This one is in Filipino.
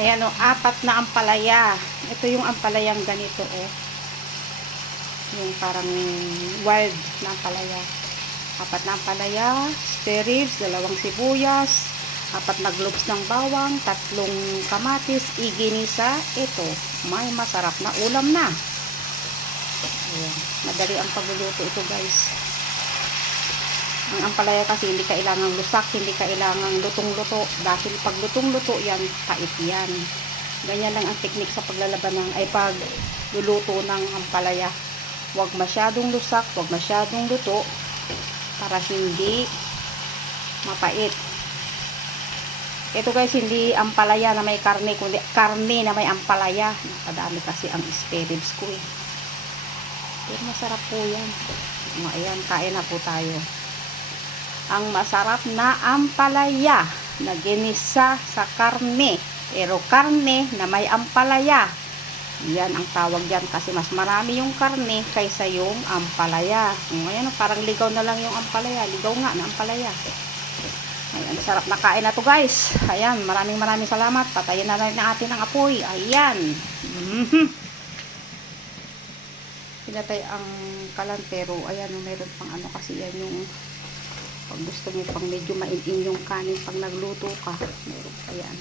Ayan o, apat na ampalaya. Ito yung ampalayang ganito o. Yung parang wild na ampalaya. Apat na ampalaya, ribs, dalawang sibuyas, apat na globes ng bawang, tatlong kamatis, iginisa. Ito, may masarap na ulam na. Ayan. Madali ang pagluluto ito guys. Ang ampalaya kasi hindi kailangang lusak, hindi kailangang lutong-luto. Dahil pag lutong-luto yan, pait yan. Ganyan lang ang teknik sa paglalaban ng, ay pagluluto ng ampalaya. Huwag masyadong lusak, huwag masyadong luto para hindi mapait. Ito guys, hindi ampalaya na may karne, kundi karne na may ampalaya. Nakadami kasi ang spare ko eh. Pero masarap po yan. Ayan, kain na po tayo. Ang masarap na ampalaya na ginisa sa karne. Pero karne na may ampalaya. Yan ang tawag yan kasi mas marami yung karne kaysa yung ampalaya. O, Ayan, parang ligaw na lang yung ampalaya. Ligaw nga na ampalaya. Ayan, sarap na kain na to guys. Ayan, maraming maraming salamat. Patayin na rin natin ang apoy. Ayan. Mhm. Pinatay ang kalan pero ayan, meron pang ano kasi yan yung pag gusto mo pang medyo mainin yung kanin pag nagluto ka. Meron pa yan.